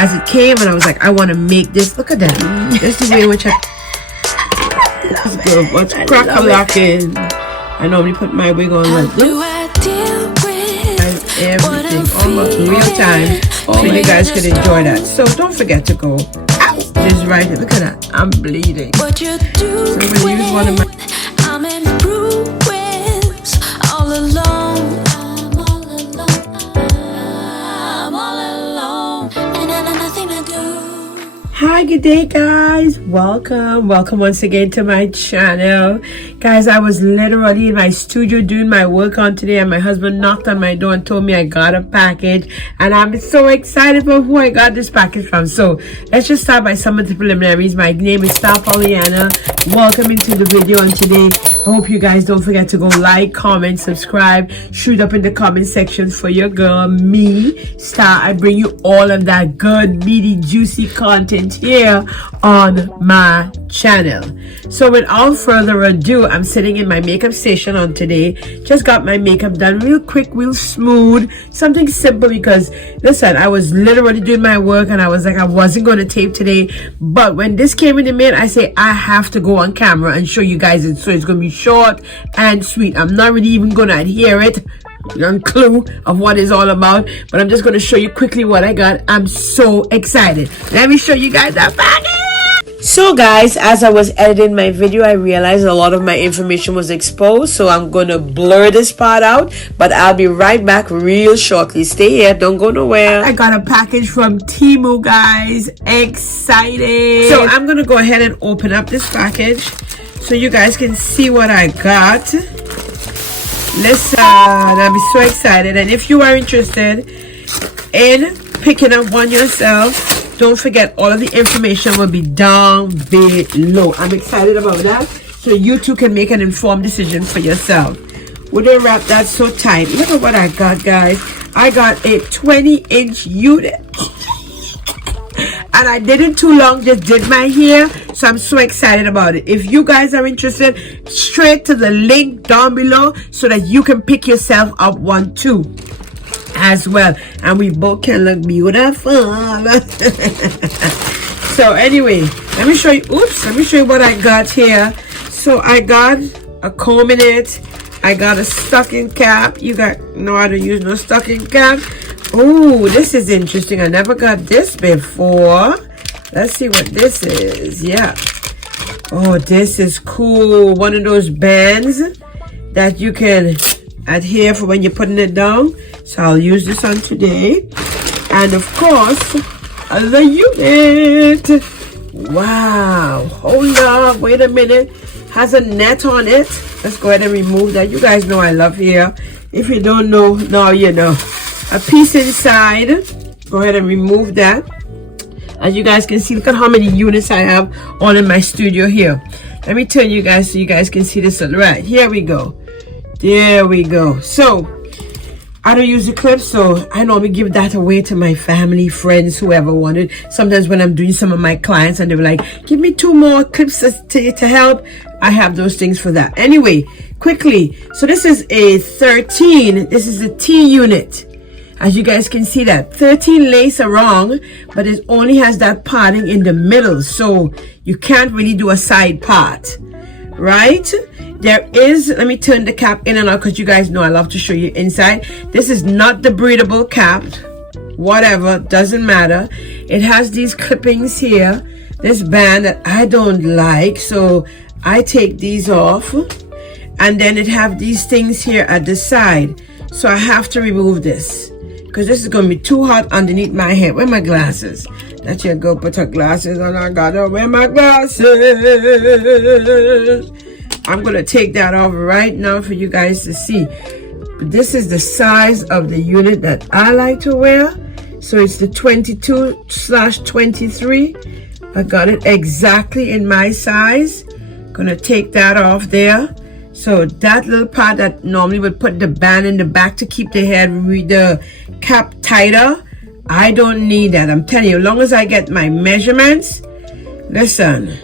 as it came, and I was like, I want to make this. Look at that. That's the way in which I love it. What's crack-a-locking? I normally put my wig on like everything almost real time, so you guys can enjoy that. So don't forget to go just right here. Look at that. I'm bleeding. So I'm gonna use one of my. I'm in ruins, all alone. I'm all alone, and I have nothing to do. Hi, good day, guys. Welcome once again to my channel. Guys, I was literally in my studio doing my work on today, and my husband knocked on my door and told me I got a package, and I'm so excited for who I got this package from. So let's just start by some of the preliminaries. My name is Pollyanna. Welcome into the video, and today I hope you guys don't forget to go like, comment, subscribe, shoot up in the comment section for your girl me Star. I bring you all of that good, meaty, juicy content here on my channel. So without further ado, I'm sitting in my makeup station on today. Just got my makeup done real quick, real smooth, something simple, because listen, I was literally doing my work and I was like, I wasn't going to tape today, but when this came in the mail, I say I have to go on camera and show you guys it. So it's going to be short and sweet. I'm not really even going to adhere it on clue of what it's all about, but I'm just going to show you quickly what I got. I'm so excited. Let me show you guys that package. So guys, as I was editing my video, I realized a lot of my information was exposed, so I'm gonna blur this part out, but I'll be right back real shortly. Stay here, don't go nowhere. I got a package from TEMU, guys. Excited. So I'm gonna go ahead and open up this package so you guys can see what I got. Listen, I'm so excited, and if you are interested in picking up one yourself, don't forget all of the information will be down below. I'm excited about that, so you too can make an informed decision for yourself. Would they wrap that so tight? Look at what I got, guys. I got a 20-inch unit. And I didn't too long, just did my hair, so I'm so excited about it. If you guys are interested, straight to the link down below so that you can pick yourself up one too as well, and we both can look beautiful. So anyway, let me show you what I got here. So I got a comb in it, I got a stocking cap. You got know how to use no stocking cap. Oh, this is interesting. I never got this before. Let's see what this is. Yeah. Oh, this is cool. One of those bands that you can adhere for when you're putting it down. So I'll use this on today. And of course, the unit. Wow. Hold up. Wait a minute. Has a net on it. Let's go ahead and remove that. You guys know I love hair. If you don't know, now you know. A piece inside. Go ahead and remove that. As you guys can see, look at how many units I have all in my studio here. Let me turn you guys so you guys can see this. Right, here we go. There we go. So I don't use the clips, so I normally give that away to my family, friends, whoever wanted. Sometimes when I'm doing some of my clients and they were like, give me 2 more clips to help, I have those things for that. Anyway, quickly, so this is a 13. This is a T unit. As you guys can see, that 13 lace around, but it only has that parting in the middle, so you can't really do a side part, right? There is, let me turn the cap in and out because you guys know I love to show you inside. This is not the breathable cap, whatever, doesn't matter. It has these clippings here, this band that I don't like, so I take these off, and then it have these things here at the side, so I have to remove this because this is going to be too hot underneath my head. Where are my glasses? That your girl put her glasses on. I gotta wear my glasses. I'm going to take that off right now for you guys to see. But this is the size of the unit that I like to wear. So it's the 22/23. I got it exactly in my size. Gonna take that off there. So that little part that normally would put the band in the back to keep the cap tighter, I don't need that. I'm telling you, as long as I get my measurements, listen,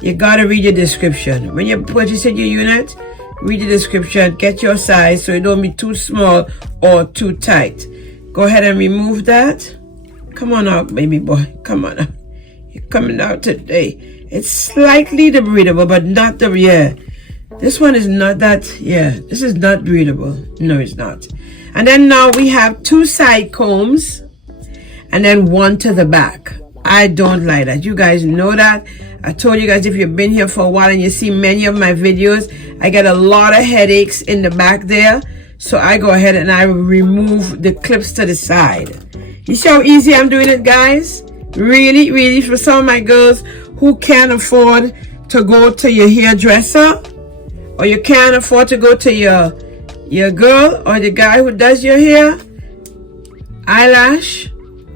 you gotta read your description. When you're purchasing your unit, read the description, get your size so it don't be too small or too tight. Go ahead and remove that. Come on out, baby boy. Come on out. You're coming out today. It's slightly breathable, but not the, yeah. This one is not that, yeah. This is not breathable. No, it's not. And then now we have 2 side combs and then 1 to the back. I don't like that. You guys know that. I told you guys, if you've been here for a while and you see many of my videos, I get a lot of headaches in the back there. So I go ahead and I remove the clips to the side. You see how easy I'm doing it, guys? Really, really, for some of my girls who can't afford to go to your hairdresser, or you can't afford to go to your girl or the guy who does your hair, eyelash,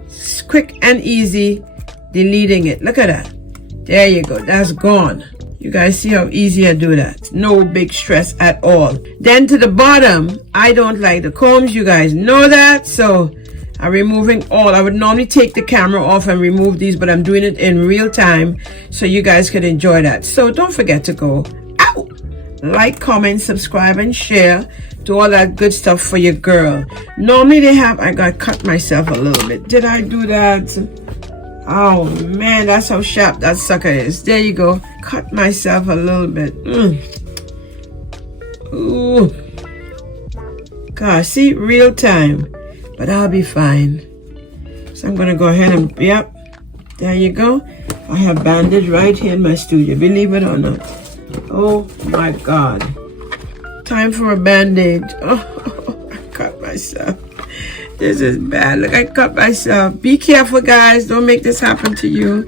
it's quick and easy deleting it. Look at that. There you go. That's gone. You guys see how easy I do that? No big stress at all. Then to the bottom, I don't like the combs. You guys know that. So I'm removing all. I would normally take the camera off and remove these, but I'm doing it in real time so you guys can enjoy that. So don't forget to go like, comment, subscribe, and share. Do all that good stuff for your girl. Normally they have, I got cut myself a little bit. Did I do that? Oh man, that's how sharp that sucker is. There you go. Cut myself a little bit. Ooh. Gosh, see, real time. But I'll be fine. So I'm gonna go ahead and, yep. There you go. I have bandage right here in my studio, believe it or not. Oh my God. Time for a bandage. Oh, I cut myself. This is bad. Look, I cut myself. Be careful, guys. Don't make this happen to you.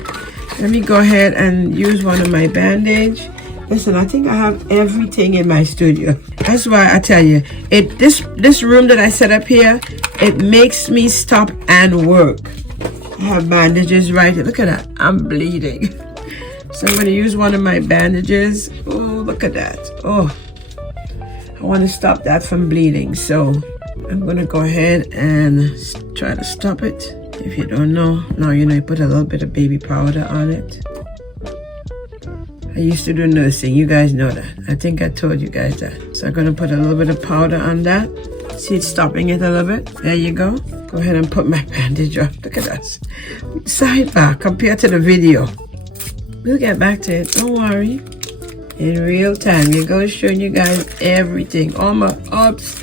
Let me go ahead and use one of my bandage. Listen, I think I have everything in my studio. That's why I tell you, this room that I set up here, it makes me stop and work. I have bandages right here. Look at that. I'm bleeding. So I'm going to use one of my bandages. Oh, look at that. Oh, I want to stop that from bleeding. So I'm going to go ahead and try to stop it. If you don't know, now you know you put a little bit of baby powder on it. I used to do nursing. You guys know that. I think I told you guys that. So I'm going to put a little bit of powder on that. See it stopping it a little bit. There you go. Go ahead and put my bandage up. Look at that. Sidebar compared to the video. We'll get back to it. Don't worry. In real time. You're going to show you guys everything. All my ups,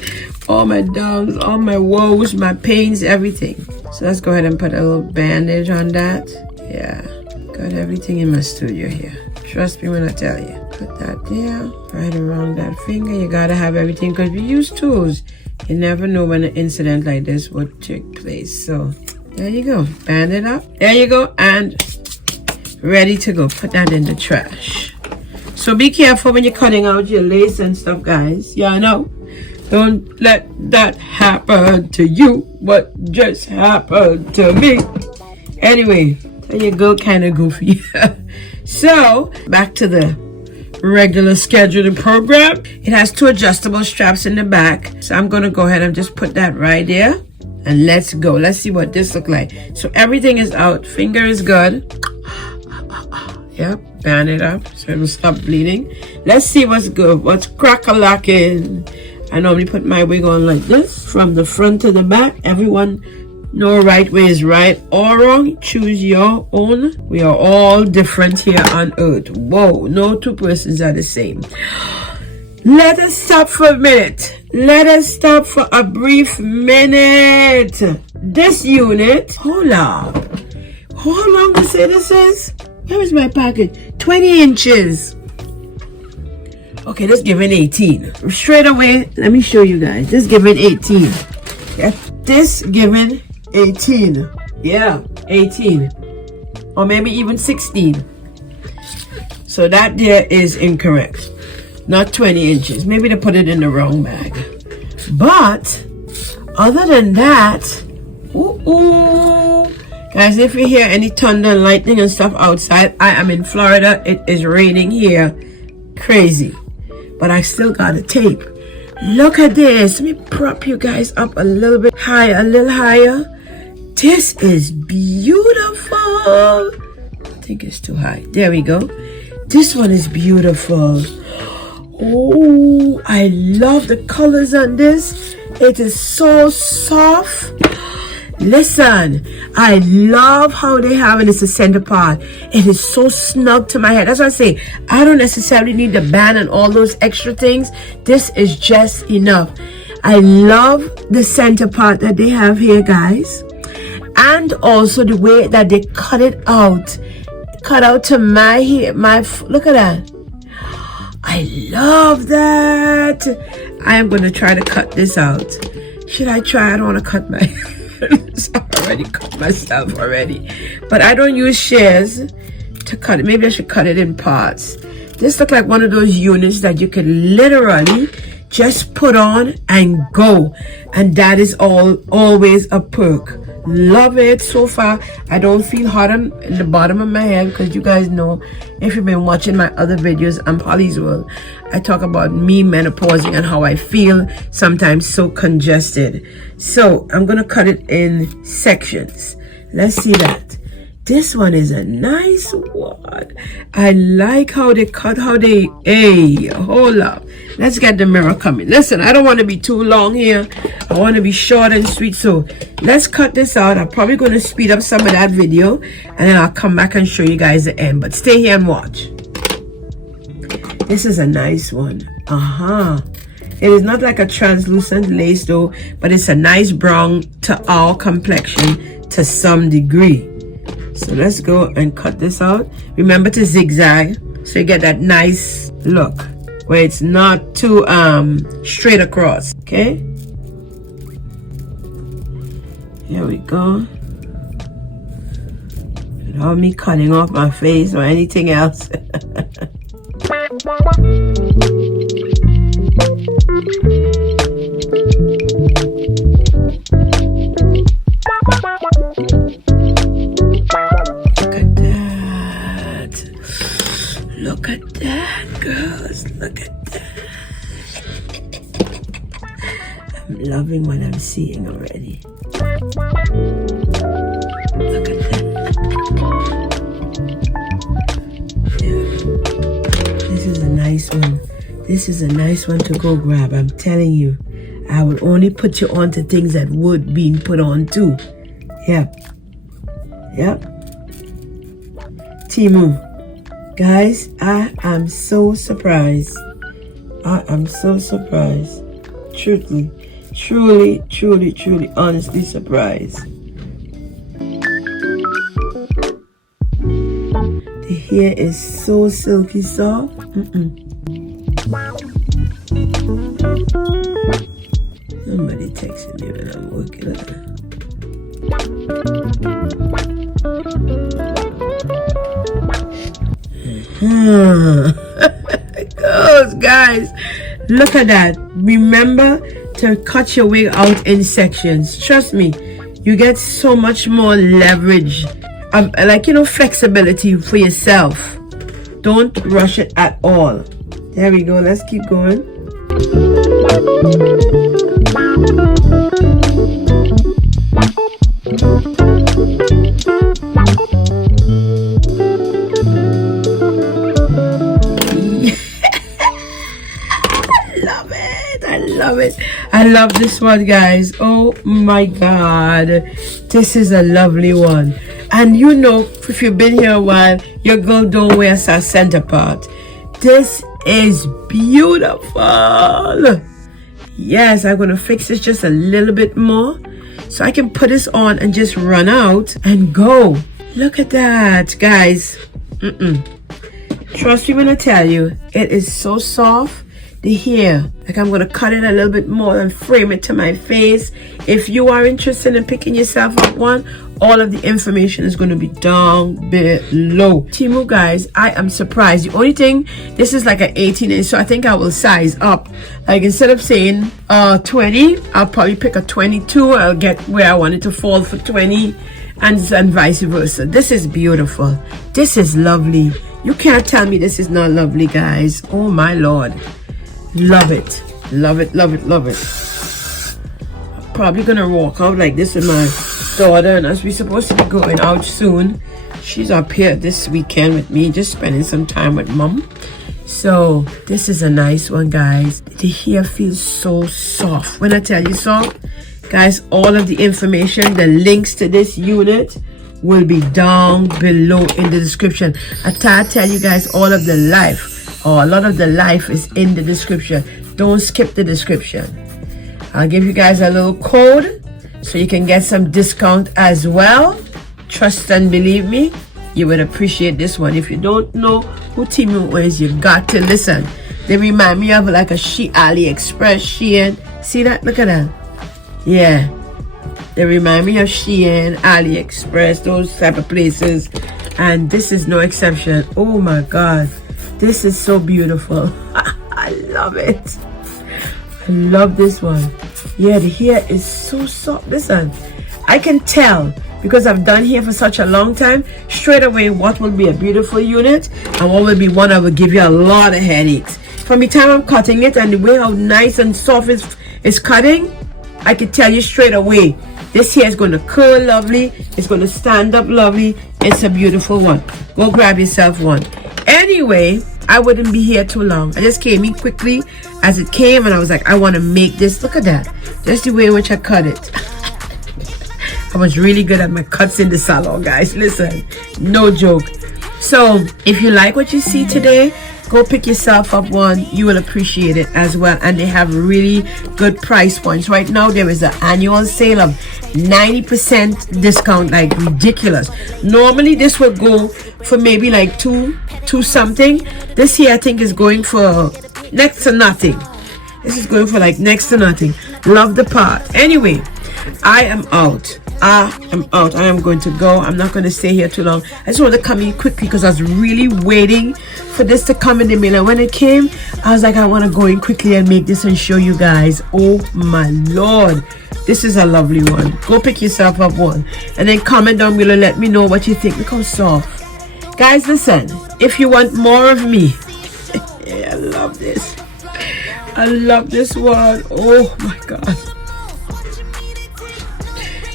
all my downs, all my woes, my pains, everything. So let's go ahead and put a little bandage on that. Yeah. Got everything in my studio here. Trust me when I tell you. Put that there. Right around that finger. You got to have everything because we use tools. You never know when an incident like this would take place. So there you go. Band it up. There you go. And ready to go. Put that in the trash. So be careful when you're cutting out your lace and stuff, guys. Yeah, I know. Don't let that happen to you. What just happened to me? Anyway, there you go. Kind of goofy. So back to the regular scheduling program. It has 2 adjustable straps in the back. So I'm going to go ahead and just put that right there. And let's go. Let's see what this looks like. So everything is out. Finger is good. Yep. Band it up so it will stop bleeding. Let's see what's good. What's crack-a-lacking. I normally put my wig on like this from the front to the back. Everyone know right way is right or wrong. Choose your own. We are all different here on earth. Whoa, no 2 persons are the same. Let us stop for a minute. Let us stop for a brief minute. This unit, hold up. How long to say this is? Where is my package? 20 inches. Okay, let's give it 18. Straight away, let me show you guys. This give it 18. Yeah, this given 18. Yeah, 18. Or maybe even 16. So that there is incorrect. Not 20 inches. Maybe they put it in the wrong bag. But other than that, guys, if you hear any thunder and lightning and stuff outside, I am in Florida. It is raining here. Crazy. But I still got a tape. Look at this. Let me prop you guys up a little bit higher, a little higher. This is beautiful. I think it's too high. There we go. This one is beautiful. Oh, I love the colors on this. It is so soft. Listen, I love how they have it. It's the center part. It is so snug to my head. That's why I say I don't necessarily need the band and all those extra things. This is just enough. I love the center part that they have here, guys. And also the way that they cut it out. Cut out to my hair. Look at that. I love that. I am going to try to cut this out. Should I try? I don't want to cut my I already cut myself already. But I don't use shears to cut it. Maybe I should cut it in parts. This looks like one of those units that you can literally just put on and go. And that is always a perk. Love it so far. I don't feel hot in the bottom of my head because you guys know, if you've been watching my other videos on Polly's World, I talk about me menopausing and how I feel sometimes so congested. So I'm gonna cut it in sections. Let's see that. This one is a nice one. I like how they cut, hey, hold up. Let's get the mirror coming. Listen, I don't want to be too long here. I want to be short and sweet. So let's cut this out. I'm probably going to speed up some of that video. And then I'll come back and show you guys the end. But stay here and watch. This is a nice one. It is not like a translucent lace though. But it's a nice brown to our complexion to some degree. So let's go and cut this out. Remember to zigzag so you get that nice look where it's not too straight across. Okay, here we go. Without me cutting off my face or anything else. Look at that, girls. Look at that. I'm loving what I'm seeing already. Look at that. Yeah. This is a nice one. This is a nice one to go grab. I'm telling you. I will only put you on to things that would be put on too. Yep. Yep. TEMU. Guys, I am so surprised. I am so surprised. Truly, honestly surprised. The hair is so silky soft. Somebody texted me when I'm working on it. Guys, look at that. Remember to cut your wig out in sections. Trust me, you get so much more leverage, flexibility for yourself. Don't rush it at all. There we go. Let's keep going. I love this one, guys. Oh my god, this is a lovely one. And you know, if you've been here a while, your girl don't wear a center part. This is beautiful. Yes, I'm gonna fix this just a little bit more so I can put this on and just run out and go. Look at that, guys. Trust me when I tell you, it is so soft. The hair, like I'm gonna cut it a little bit more and frame it to my face. If you are interested in picking yourself up one, all of the information is going to be down below. TEMU, guys, I am surprised. The only thing, this is like an 18 inch, so I think I will size up. Like instead of saying 20, I'll probably pick a 22. I'll get where I want it to fall for 20, and vice versa. This is beautiful. This is lovely. You can't tell me this is not lovely, guys. Oh my lord, love it, love it, love it, love it. I'm probably gonna walk out like this with my daughter, and as we're supposed to be going out soon, she's up here this weekend with me, just spending some time with mom. So this is a nice one, guys. The hair feels so soft. When I tell you soft, Guys, all of the information, the links to this unit will be down below in the description. I tell you guys all of the life, or a lot of the life is in the description. Don't skip the description. I'll give you guys a little code so you can get some discount as well. Trust and believe me, you would appreciate this one. If you don't know who TEMU is, you got to listen. They remind me of like a AliExpress, Shein. See that? Look at that. Yeah. They remind me of Shein, AliExpress, those type of places. And this is no exception. Oh my God. This is so beautiful. I love it. I love this one. Yeah, the hair is so soft. Listen, I can tell because I've done hair for such a long time, straight away what will be a beautiful unit and what will be one that will give you a lot of headaches. From the time I'm cutting it and the way how nice and soft it's cutting, I can tell you straight away, this hair is going to curl lovely. It's going to stand up lovely. It's a beautiful one. Go grab yourself one. Anyway, I wouldn't be here too long. I just came in quickly as it came and I was like, I want to make this. Look at that. Just the way in which I cut it. I was really good at my cuts in the salon, guys. Listen, no joke. So if you like what you see today, go pick yourself up one. You will appreciate it as well. And they have really good price points. Right now, there is an annual sale of 90% discount, like ridiculous. Normally, this would go for maybe like two something. This here, I think, is going for next to nothing. This is going for like next to nothing. Love the part. Anyway, I am out. I am going to go. I'm not going to stay here too long. I just want to come in quickly because I was really waiting for this to come in the mail. And when it came, I was like, I want to go in quickly and make this and show you guys. Oh my Lord. This is a lovely one. Go pick yourself up one. And then comment down below. Let me know what you think. Look how soft. Guys, listen. If you want more of me. Yeah, I love this. I love this one. Oh my God.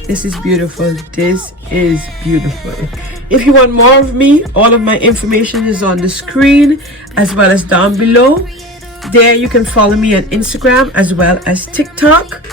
This is beautiful. This is beautiful. If you want more of me, all of my information is on the screen as well as down below. There you can follow me on Instagram as well as TikTok.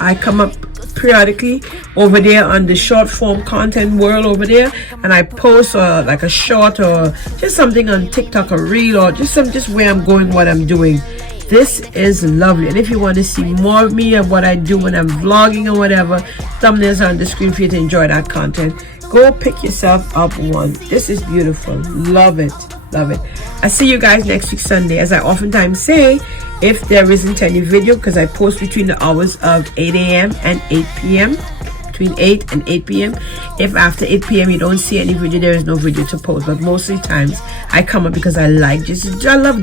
I come up periodically over there on the short form content world over there, and I post like a short or just something on TikTok, or reel, or just where I'm going, what I'm doing. This is lovely. And if you want to see more of me and what I do when I'm vlogging or whatever, thumbnails are on the screen for you to enjoy that content. Go pick yourself up one. This is beautiful. Love it. Love it. I see you guys next week Sunday. As I oftentimes say, if there isn't any video, because I post between the hours of 8 a.m. and 8 p.m. between 8 and 8 p.m. If after 8 p.m. you don't see any video, there is no video to post. But most of the times I come up because I love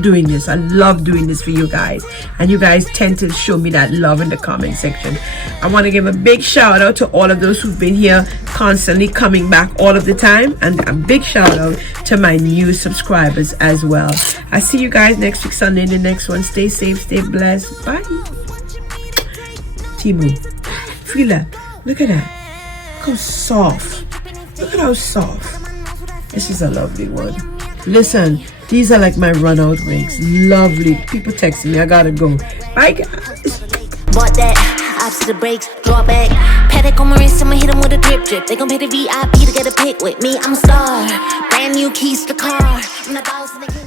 doing this. I love doing this for you guys, and you guys tend to show me that love in the comment section. I want to give a big shout out to all of those who've been here constantly coming back all of the time, and a big shout out to my new subscribers as well. I see you guys next week Sunday in the next one. Stay safe, stay blessed. Bye. TEMU. Feel that. Look at that. Look how soft. Look at how soft. This is a lovely one. Listen, these are like my run out wigs. Lovely. People texting me. I gotta go. Bye, guys. Bought that. Ops the brakes. Draw back. Paddock on my wrist. I'ma hit them with a drip drip. They gon' pay the VIP to get a pic with me. I'm a star. Brand new keys to car. I'm the boss.